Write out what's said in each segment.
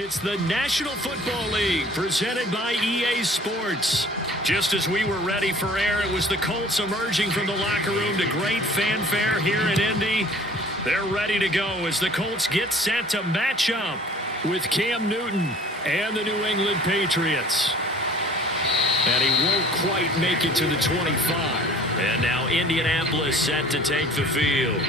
It's the National Football League presented by EA Sports. Just as we were ready for air, it was the Colts emerging from the locker room to great fanfare here in Indy. They're ready to go as the Colts get set to match up with Cam Newton and the New England Patriots. And he won't quite make it to the 25. And now Indianapolis set to take the field.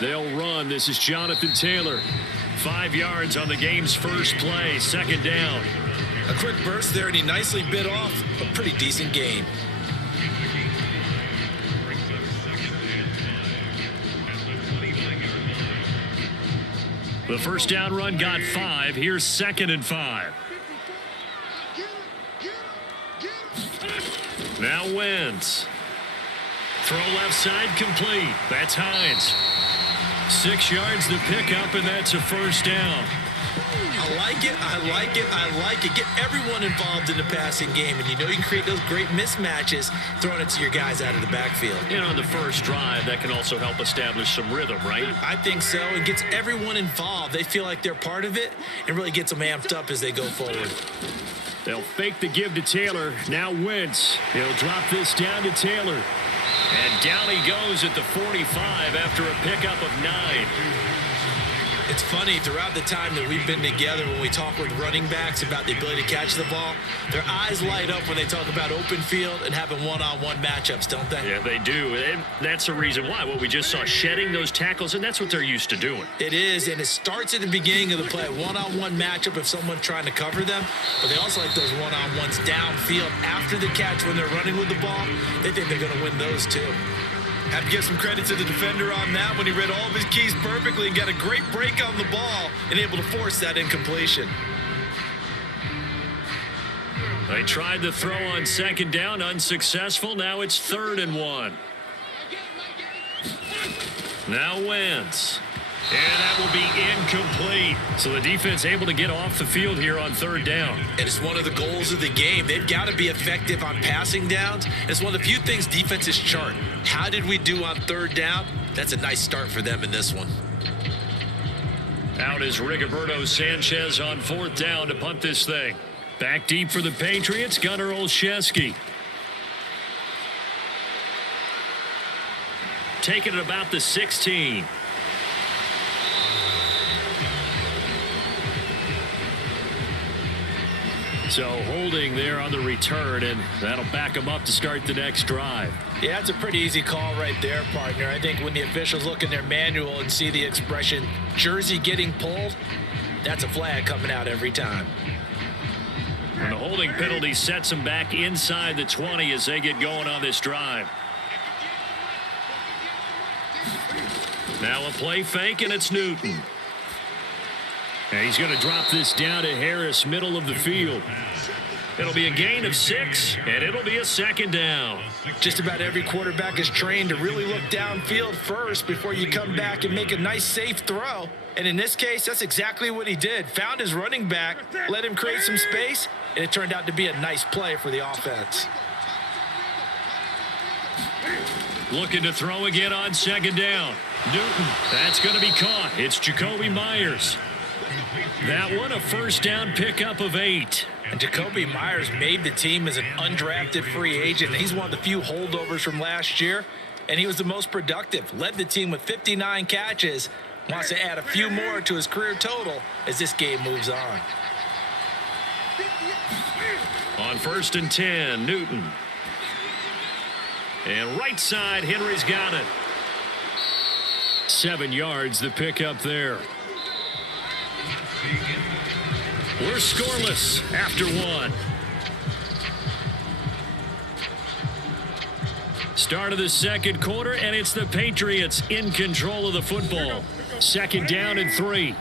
They'll run. This is Jonathan Taylor. 5 yards on the game's first play. Second down. A quick burst there, and he nicely bit off a pretty decent gain. The first down run got 5. Here's 2nd and 5. Now Wentz. Throw left side complete. That's Hines. 6 yards to pick up, and that's a first down. I like it. I like it. I like it. Get everyone involved in the passing game, and you know you can create those great mismatches throwing it to your guys out of the backfield. And on the first drive, that can also help establish some rhythm, right? I think so. It gets everyone involved. They feel like they're part of it and really gets them amped up as they go forward. They'll fake the give to Taylor. Now Wentz. He'll drop this down to Taylor. And down he goes at the 45 after a pickup of 9. It's funny, throughout the time that we've been together, when we talk with running backs about the ability to catch the ball, their eyes light up when they talk about open field and having one-on-one matchups, don't they? Yeah, they do. And that's the reason why. What we just saw, shedding those tackles, and that's what they're used to doing. It is, and it starts at the beginning of the play. One-on-one matchup if someone's trying to cover them, but they also like those one-on-ones downfield after the catch when they're running with the ball. They think they're going to win those, too. Have to give some credit to the defender on that when he read all of his keys perfectly and got a great break on the ball and able to force that incompletion. They tried the throw on 2nd down, unsuccessful. Now it's 3rd and 1. Now Wentz. And that will be incomplete. So the defense able to get off the field here on 3rd down. And it's one of the goals of the game. They've got to be effective on passing downs. It's one of the few things defenses chart. How did we do on 3rd down? That's a nice start for them in this one. Out is Rigoberto Sanchez on 4th down to punt this thing. Back deep for the Patriots, Gunnar Olszewski. Taking it about the 16. So holding there on the return, and that'll back them up to start the next drive. Yeah, that's a pretty easy call right there, partner. I think when the officials look in their manual and see the expression jersey getting pulled, that's a flag coming out every time. And the holding penalty sets them back inside the 20 as they get going on this drive. Now a play fake, and it's Newton. And he's going to drop this down to Harris, middle of the field. It'll be a gain of 6, and it'll be a 2nd down. Just about every quarterback is trained to really look downfield first before you come back and make a nice, safe throw. And in this case, that's exactly what he did. Found his running back, let him create some space, and it turned out to be a nice play for the offense. Looking to throw again on 2nd down. Newton, that's going to be caught. It's Jacoby Myers. That one, a first down pickup of 8. And Jacoby Myers made the team as an undrafted free agent. He's one of the few holdovers from last year, and he was the most productive. Led the team with 59 catches. Wants to add a few more to his career total as this game moves on. On 1st and 10, Newton. And right side, Henry's got it. 7 yards, the pickup there. We're scoreless after 1. Start of the 2nd quarter, and it's the Patriots in control of the football. 2nd down and 3.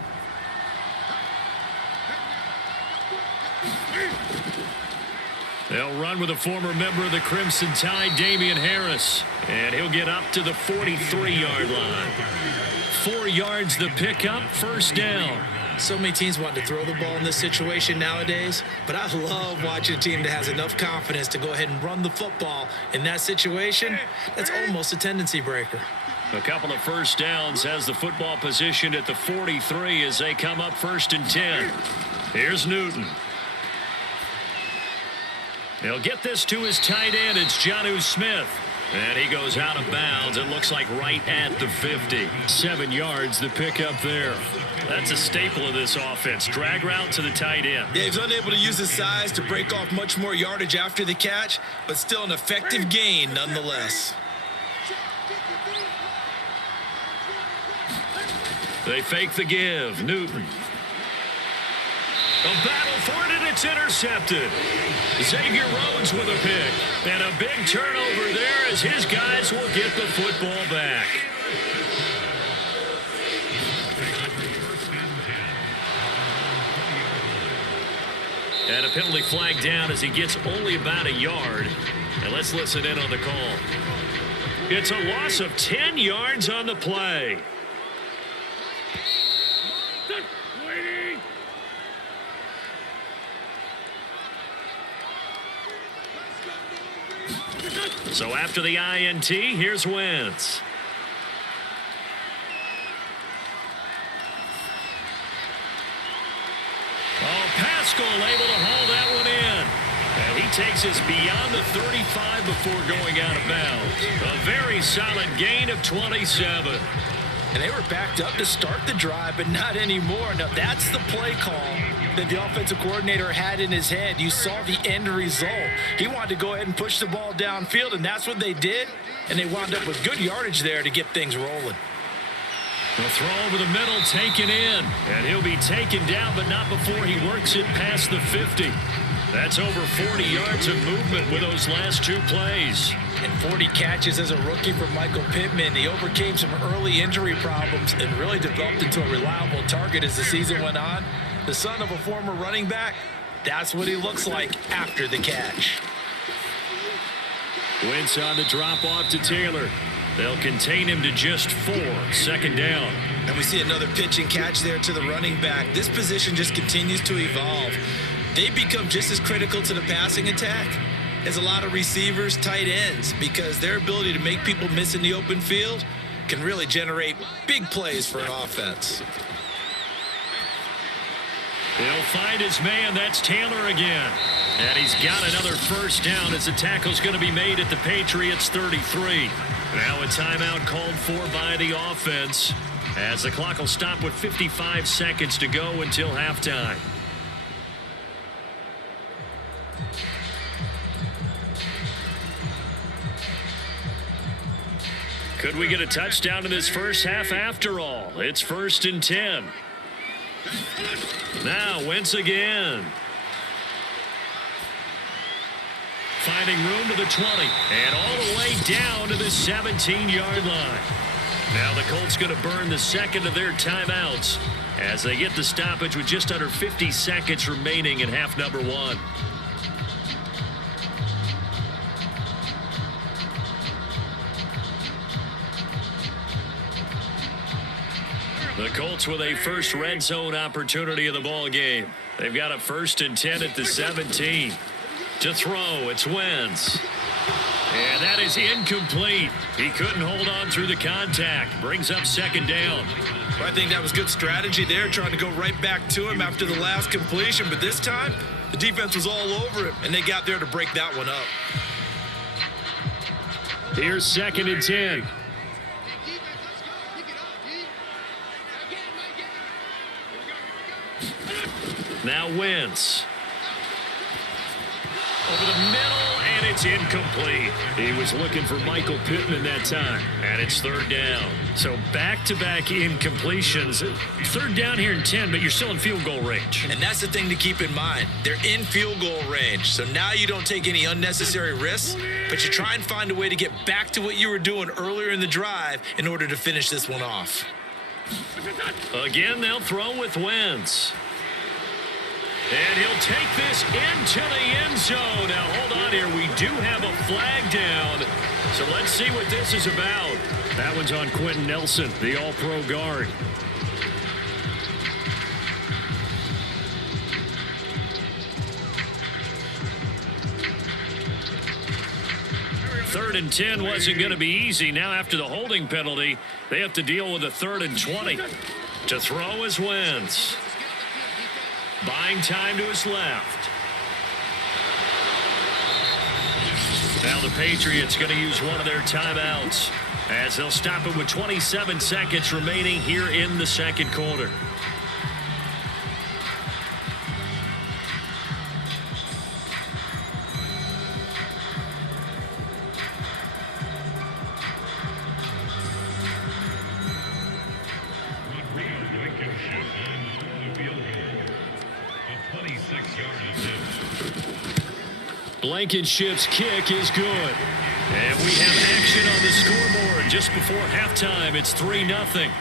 They'll run with a former member of the Crimson Tide, Damian Harris. And he'll get up to the 43-yard line. 4 yards the pickup, first down. So many teams want to throw the ball in this situation nowadays, but I love watching a team that has enough confidence to go ahead and run the football in that situation. That's almost a tendency breaker. A couple of first downs has the football positioned at the 43 as they come up first and 10. Here's Newton. He'll get this to his tight end. It's Jonnu Smith. And he goes out of bounds. It looks like right at the 50. 7 yards the pickup there. That's a staple of this offense. Drag route to the tight end. Yeah, he's unable to use his size to break off much more yardage after the catch, but still an effective gain nonetheless. They fake the give. Newton. A battle for it, and it's intercepted. Xavier Rhodes with a pick. And a big turnover there as his guys will get the football back. And a penalty flag down as he gets only about a yard. And let's listen in on the call. It's a loss of 10 yards on the play. So after the INT, here's Wentz. Oh, Pascal able to haul that one in. And he takes us beyond the 35 before going out of bounds. A very solid gain of 27. And they were backed up to start the drive, but not anymore. Now, that's the play call that the offensive coordinator had in his head. You saw the end result. He wanted to go ahead and push the ball downfield, and that's what they did. And they wound up with good yardage there to get things rolling. The throw over the middle, taken in. And he'll be taken down, but not before he works it past the 50. That's over 40 yards of movement with those last 2 plays. And 40 catches as a rookie for Michael Pittman. He overcame some early injury problems and really developed into a reliable target as the season went on. The son of a former running back, that's what he looks like after the catch. Wentz on the drop off to Taylor. They'll contain him to just 4. Second down. And we see another pitch and catch there to the running back. This position just continues to evolve. They become just as critical to the passing attack as a lot of receivers, tight ends, because their ability to make people miss in the open field can really generate big plays for an offense. He'll find his man. That's Taylor again. And he's got another first down as the tackle's going to be made at the Patriots 33. Now a timeout called for by the offense as the clock will stop with 55 seconds to go until halftime. Could we get a touchdown in this first half after all? It's 1st and 10. Now Wentz again. Finding room to the 20 and all the way down to the 17-yard line. Now the Colts going to burn the second of their timeouts as they get the stoppage with just under 50 seconds remaining in half number 1. The Colts with a first red zone opportunity in the ball game. They've got a 1st and 10 at the 17. To throw, it's Wentz. And that is incomplete. He couldn't hold on through the contact. Brings up second down. Well, I think that was good strategy there, trying to go right back to him after the last completion. But this time, the defense was all over it, and they got there to break that one up. Here's 2nd and 10. Now Wentz. Over the middle, and it's incomplete. He was looking for Michael Pittman that time, and it's 3rd down. So back-to-back incompletions. 3rd down here in 10, but you're still in field goal range. And that's the thing to keep in mind. They're in field goal range, so now you don't take any unnecessary risks, but you try and find a way to get back to what you were doing earlier in the drive in order to finish this one off. Again, they'll throw with Wentz. And he'll take this into the end zone. Now, hold on here. We do have a flag down. So let's see what this is about. That one's on Quentin Nelson, the all-pro guard. Third and 10 wasn't going to be easy. Now, after the holding penalty, they have to deal with a 3rd and 20. To throw is Wentz. Buying time to his left. Now the Patriots going to use one of their timeouts as they'll stop it with 27 seconds remaining here in the second quarter. Blankenship's kick is good. And we have action on the scoreboard just before halftime. It's 3-0.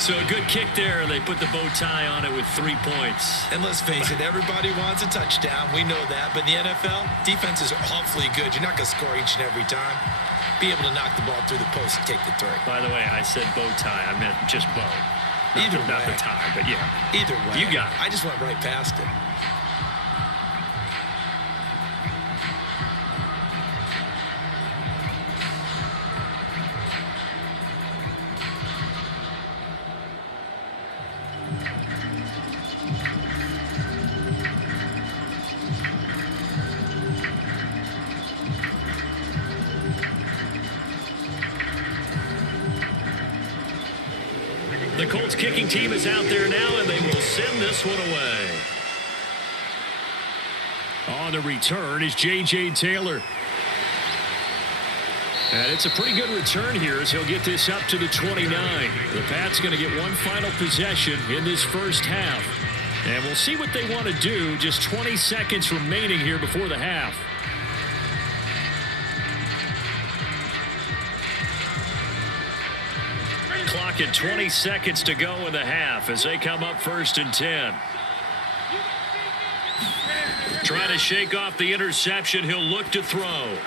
So a good kick there. They put the bow tie on it with 3 points. And let's face it, everybody wants a touchdown. We know that. But in the NFL, defenses are awfully good. You're not going to score each and every time. Be able to knock the ball through the post and take the 3. By the way, I said bow tie. I meant just bow. Not the tie, but yeah. Either way. You got it. I just went right past it. The Colts kicking team is out there now, and they will send this one away. On the return is J.J. Taylor. And it's a pretty good return here as he'll get this up to the 29. The Pats going to get one final possession in this first half. And we'll see what they want to do. Just 20 seconds remaining here before the half. Clock at 20 seconds to go in the half as they come up 1st and 10. Trying to shake off the interception. He'll look to throw.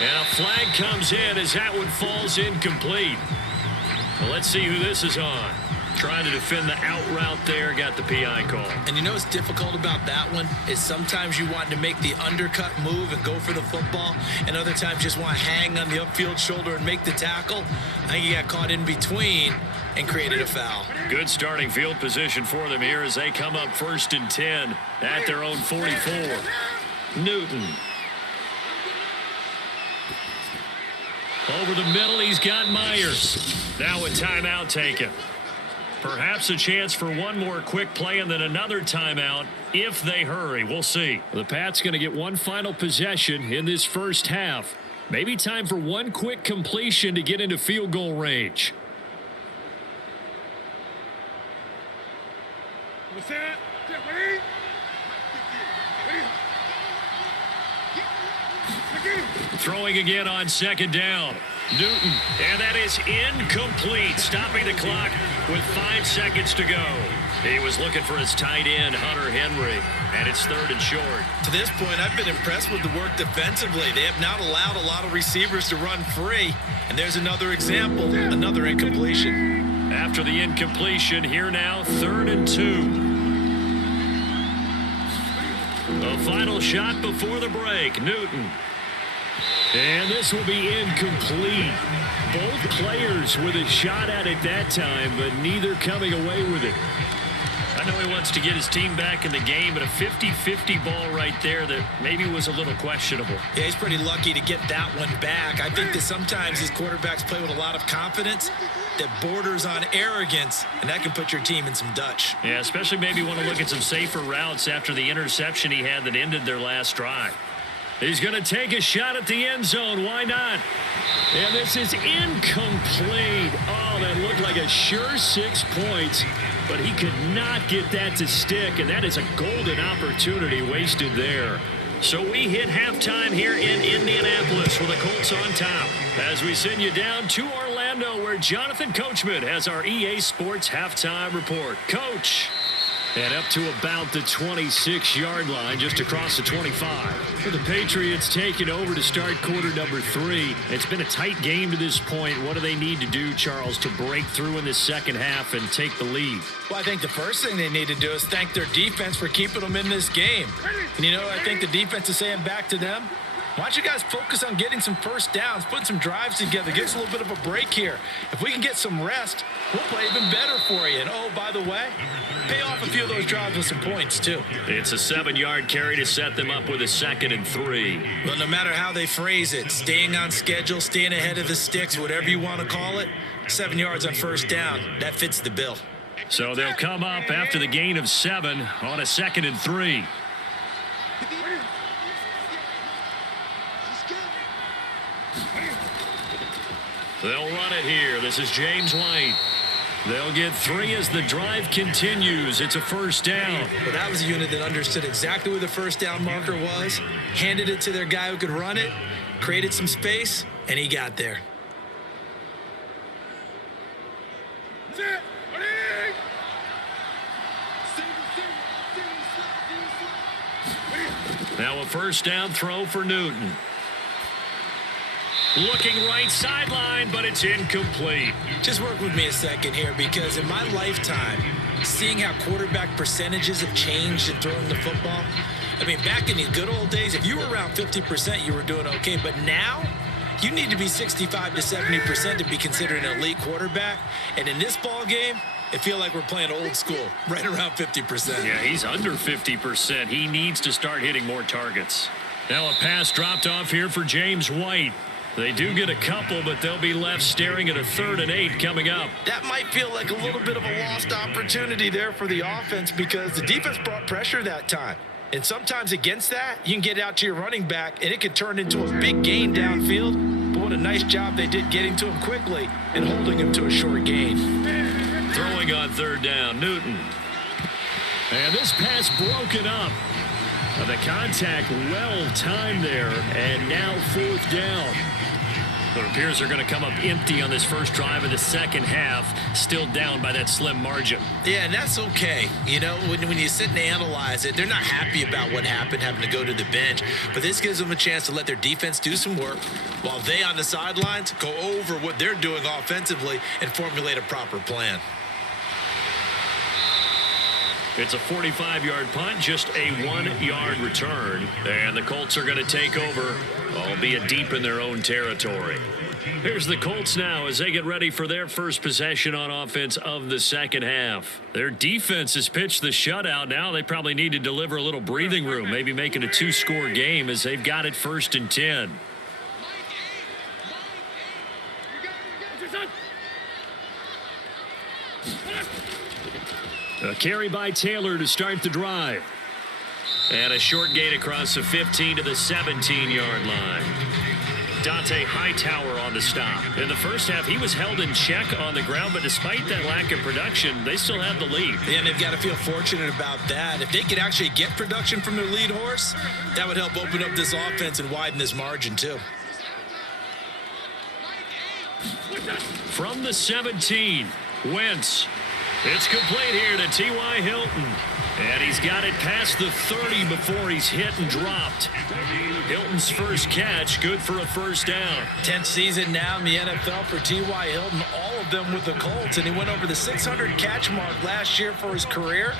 And a flag comes in as that one falls incomplete. Well, let's see who this is on. Trying to defend the out route there, got the PI call. And you know what's difficult about that one is sometimes you want to make the undercut move and go for the football, and other times just want to hang on the upfield shoulder and make the tackle. I think he got caught in between and created a foul. Good starting field position for them here as they come up 1st and 10 at their own 44. Newton. Over the middle, he's got Myers. Now a timeout taken. Perhaps a chance for one more quick play and then another timeout if they hurry. We'll see. The Pats going to get one final possession in this first half. Maybe time for one quick completion to get into field goal range. Throwing again on 2nd down. Newton, and that is incomplete, stopping the clock with 5 seconds to go. He was looking for his tight end, Hunter Henry, and it's 3rd and short. To this point, I've been impressed with the work defensively. They have not allowed a lot of receivers to run free, and there's another example, another incompletion. After the incompletion, here now, 3rd and 2. A final shot before the break, Newton. And this will be incomplete. Both players with a shot at it that time, but neither coming away with it. I know he wants to get his team back in the game, but a 50-50 ball right there that maybe was a little questionable. Yeah, he's pretty lucky to get that one back. I think that sometimes his quarterbacks play with a lot of confidence that borders on arrogance, and that can put your team in some Dutch. Yeah, especially maybe want to look at some safer routes after the interception he had that ended their last drive. He's going to take a shot at the end zone. Why not? And this is incomplete. Oh, that looked like a sure 6 points, but he could not get that to stick, and that is a golden opportunity wasted there. So we hit halftime here in Indianapolis with the Colts on top as we send you down to Orlando where Jonathan Coachman has our EA Sports halftime report. Coach. And up to about the 26-yard line, just across the 25. For the Patriots taking over to start quarter number 3. It's been a tight game to this point. What do they need to do, Charles, to break through in this second half and take the lead? Well, I think the first thing they need to do is thank their defense for keeping them in this game. And, I think the defense is saying back to them, why don't you guys focus on getting some first downs, putting some drives together, give us a little bit of a break here. If we can get some rest, we'll play even better for you. And, oh, by the way, pay off a few of those drives with some points, too. It's a 7-yard carry to set them up with a 2nd and 3. Well, no matter how they phrase it, staying on schedule, staying ahead of the sticks, whatever you want to call it, 7 yards on first down, that fits the bill. So they'll come up after the gain of 7 on a 2nd and 3. They'll run it here. This is James White. They'll get 3 as the drive continues. It's a first down. Well, that was a unit that understood exactly where the first down marker was, handed it to their guy who could run it, created some space, and he got there. Now a first down throw for Newton. Looking right sideline, but it's incomplete. Just work with me a second here, because in my lifetime, seeing how quarterback percentages have changed in throwing the football, I mean, back in the good old days, if you were around 50%, you were doing okay. But now, you need to be 65 to 70% to be considered an elite quarterback. And in this ball game, it feels like we're playing old school, right around 50%. Yeah, he's under 50%. He needs to start hitting more targets. Now a pass dropped off here for James White. They do get a couple, but they'll be left staring at a 3rd and 8 coming up. That might feel like a little bit of a lost opportunity there for the offense, because the defense brought pressure that time. And sometimes against that, you can get out to your running back, and it can turn into a big gain downfield. But what a nice job they did getting to him quickly and holding him to a short gain. Throwing on 3rd down, Newton. And this pass broken up. The contact well timed there, and now 4th down. It appears they're going to come up empty on this first drive of the second half, still down by that slim margin. Yeah, and that's okay. When you sit and analyze it, they're not happy about what happened, having to go to the bench. But this gives them a chance to let their defense do some work while they on the sidelines go over what they're doing offensively and formulate a proper plan. It's a 45-yard punt, just a 1-yard return. And the Colts are going to take over, albeit deep in their own territory. Here's the Colts now as they get ready for their first possession on offense of the second half. Their defense has pitched the shutout. Now they probably need to deliver a little breathing room, maybe make it a 2-score game as they've got it 1st and 10. A carry by Taylor to start the drive. And a short gain across the 15 to the 17-yard line. Dante Hightower on the stop. In the first half, he was held in check on the ground, but despite that lack of production, they still have the lead. And they've got to feel fortunate about that. If they could actually get production from their lead horse, that would help open up this offense and widen this margin, too. From the 17, Wentz. It's complete here to T.Y. Hilton. And he's got it past the 30 before he's hit and dropped. Hilton's first catch, good for a first down. 10th season now in the NFL for T.Y. Hilton, all of them with the Colts, and he went over the 600 catch mark last year for his career.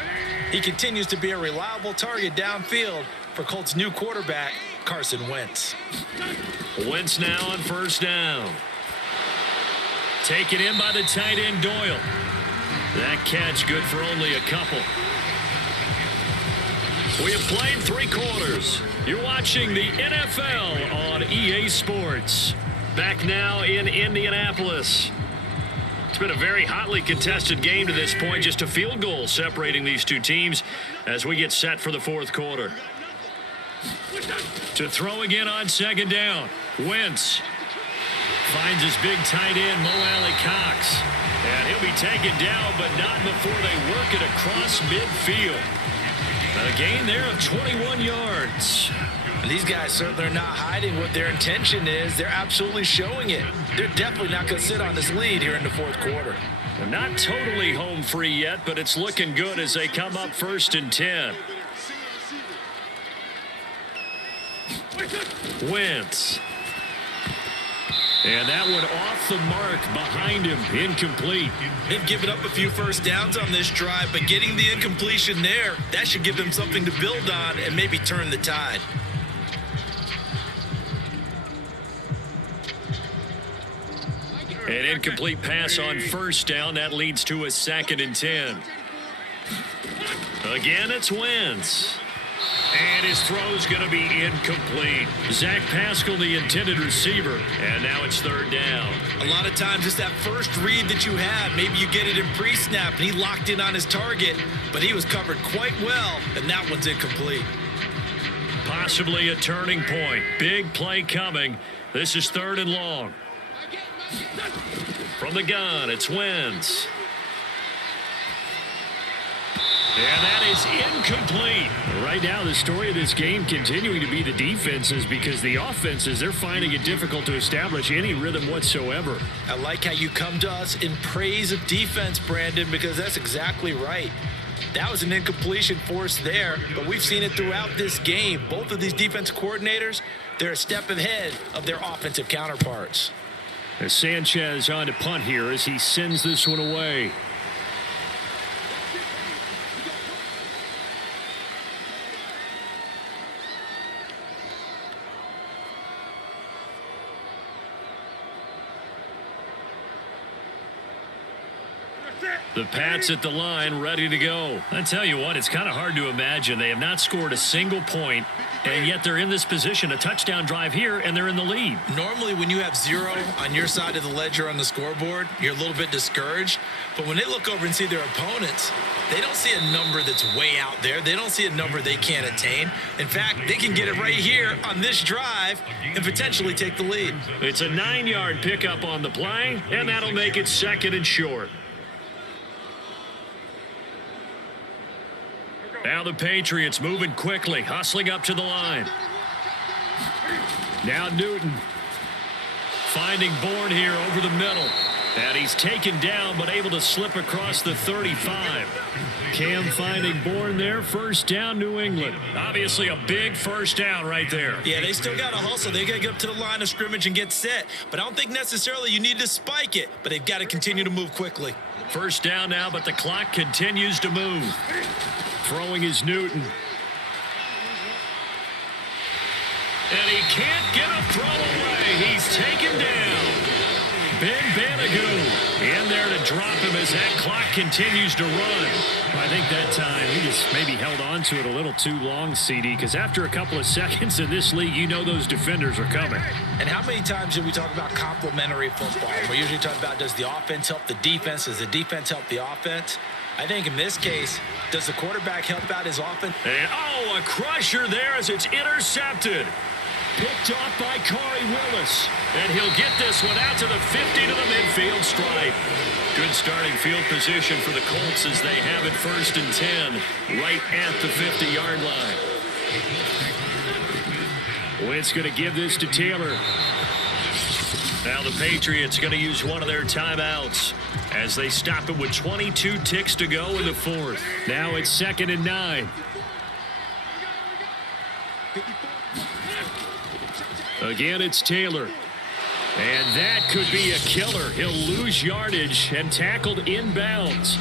He continues to be a reliable target downfield for Colts' new quarterback, Carson Wentz. Wentz now on first down. Taken in by the tight end Doyle. That catch good for only a couple. We have played 3 quarters. You're watching the NFL on EA Sports. Back now in Indianapolis. It's been a very hotly contested game to this point. Just a field goal separating these two teams as we get set for the 4th quarter. To throw again on 2nd down. Wentz finds his big tight end, Mo Alley Cox. And he'll be taken down, but not before they work it across midfield. A gain there of 21 yards. These guys certainly are not hiding what their intention is. They're absolutely showing it. They're definitely not going to sit on this lead here in the 4th quarter. Not totally home free yet, but it's looking good as they come up 1st and 10. Wentz. And that one off the mark behind him, incomplete. They've given up a few first downs on this drive, but getting the incompletion there, that should give them something to build on and maybe turn the tide. An incomplete pass on 1st down. That leads to a 2nd and 10. Again, it's Wentz. And his throw's going to be incomplete. Zach Pascal, the intended receiver. And now it's 3rd down. A lot of times it's that first read that you have. Maybe you get it in pre-snap, and he locked in on his target, but he was covered quite well, and that one's incomplete. Possibly a turning point. Big play coming. This is 3rd and long. From the gun, it's Wentz. And that is incomplete. Right now, the story of this game continuing to be the defenses, because the offenses, they're finding it difficult to establish any rhythm whatsoever. I like how you come to us in praise of defense, Brandon, because that's exactly right. That was an incompletion forced there, but we've seen it throughout this game. Both of these defense coordinators, they're a step ahead of their offensive counterparts. As Sanchez on to punt here as he sends this one away. The Pats at the line, ready to go. I tell you what, it's kind of hard to imagine. They have not scored a single point, and yet they're in this position, a touchdown drive here, and they're in the lead. Normally, when you have 0 on your side of the ledger on the scoreboard, you're a little bit discouraged. But when they look over and see their opponents, they don't see a number that's way out there. They don't see a number they can't attain. In fact, they can get it right here on this drive and potentially take the lead. It's a 9-yard pickup on the play, and that'll make it 2nd and short. Now the Patriots moving quickly, hustling up to the line. Now Newton finding Bourne here over the middle. And he's taken down, but able to slip across the 35. Cam finding Bourne there. 1st down, New England. Obviously a big 1st down right there. Yeah, they still got to hustle. They got to get up to the line of scrimmage and get set. But I don't think necessarily you need to spike it, but they've got to continue to move quickly. 1st down now, but the clock continues to move. Throwing is Newton. And he can't get a throw away. He's taken down. Ben Banagoo in there to drop him as that clock continues to run. I think that time he just maybe held on to it a little too long, CD, because after a couple of seconds in this league, you know those defenders are coming. And how many times do we talk about complementary football? We usually talk about, does the offense help the defense? Does the defense help the offense? I think in this case, does the quarterback help out his offense? And, a crusher there as it's intercepted. Picked off by Corey Willis. And he'll get this one out to the 50 to the midfield stripe. Good starting field position for the Colts as they have it 1st and 10 right at the 50-yard line. Wentz going to give this to Taylor. Now the Patriots going to use one of their timeouts as they stop it with 22 ticks to go in the 4th. Now it's 2nd and 9. Again, it's Taylor. And that could be a killer. He'll lose yardage and tackled inbounds.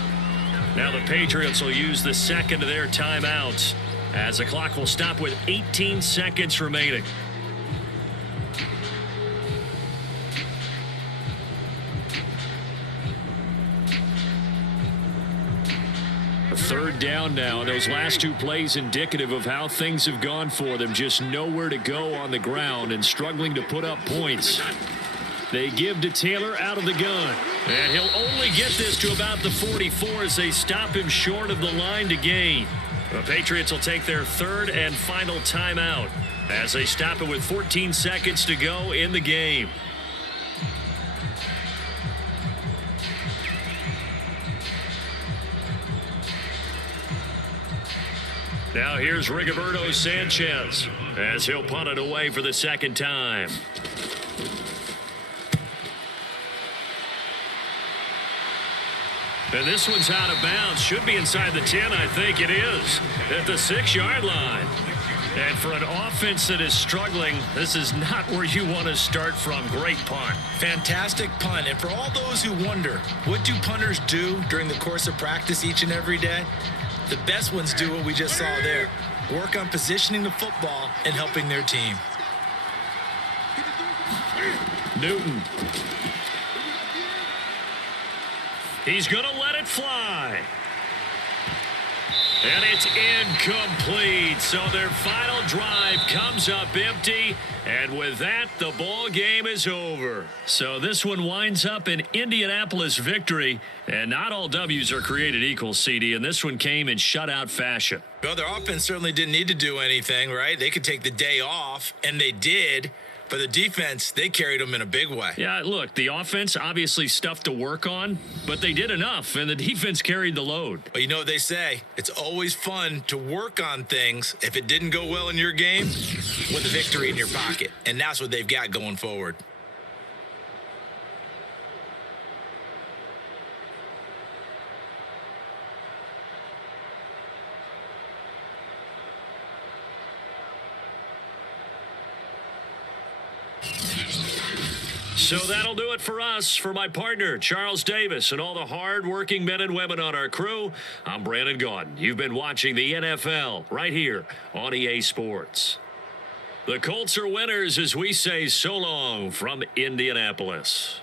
Now the Patriots will use the 2nd of their timeouts as the clock will stop with 18 seconds remaining. A 3rd down now. Those last 2 plays indicative of how things have gone for them. Just nowhere to go on the ground and struggling to put up points. They give to Taylor out of the gun. And he'll only get this to about the 44 as they stop him short of the line to gain. The Patriots will take their 3rd and final timeout as they stop it with 14 seconds to go in the game. Now here's Rigoberto Sanchez as he'll punt it away for the 2nd time. And this one's out of bounds. Should be inside the 10, I think it is, at the 6-yard line. And for an offense that is struggling, this is not where you want to start from. Great punt. Fantastic punt. And for all those who wonder, what do punters do during the course of practice each and every day? The best ones do what we just saw there. Work on positioning the football and helping their team. Newton. He's going to let it fly. And it's incomplete. So their final drive comes up empty. And with that, the ball game is over. So this one winds up an Indianapolis victory. And not all W's are created equal, CD. And this one came in shutout fashion. Well, their offense certainly didn't need to do anything, right? They could take the day off, and they did. But the defense, they carried them in a big way. Yeah, look, the offense, obviously stuff to work on, but they did enough, and the defense carried the load. But you know what they say, it's always fun to work on things if it didn't go well in your game with a victory in your pocket. And that's what they've got going forward. So that'll do it for us. For my partner, Charles Davis, and all the hard-working men and women on our crew, I'm Brandon Gaudin. You've been watching the NFL right here on EA Sports. The Colts are winners as we say so long from Indianapolis.